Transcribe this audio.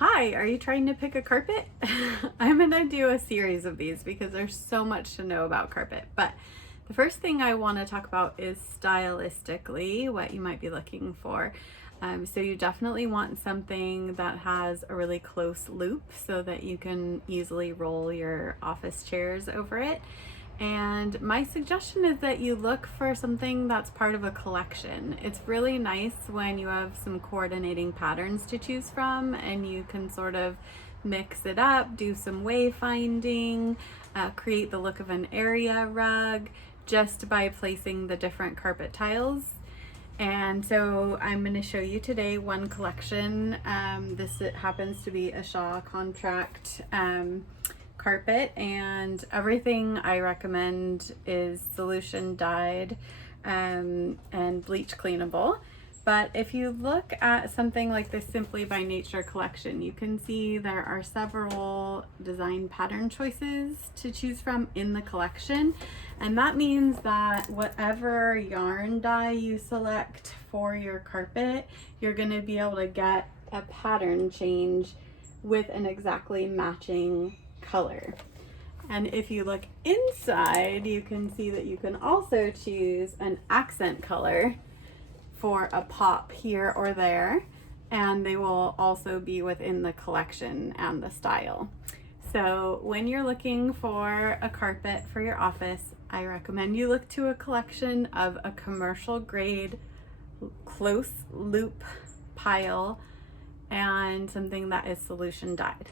Hi, are you trying to pick a carpet? I'm gonna do a series of these because there's so much to know about carpet. But the first thing I want to talk about is stylistically what you might be looking for. So you definitely want something that has a really close loop so that you can easily roll your office chairs over it. And my suggestion is that you look for something that's part of a collection. It's really nice when you have some coordinating patterns to choose from and you can sort of mix it up, do some wayfinding, create the look of an area rug just by placing the different carpet tiles. And so I'm going to show you today one collection. This happens to be a Shaw contract carpet, and everything I recommend is solution dyed and bleach cleanable. But if you look at something like the Simply by Nature collection, you can see there are several design pattern choices to choose from in the collection. And that means that whatever yarn dye you select for your carpet, you're going to be able to get a pattern change with an exactly matching color. And if you look inside, you can see that you can also choose an accent color for a pop here or there, and they will also be within the collection and the style. So when you're looking for a carpet for your office, I recommend you look to a collection of a commercial grade close loop pile and something that is solution dyed.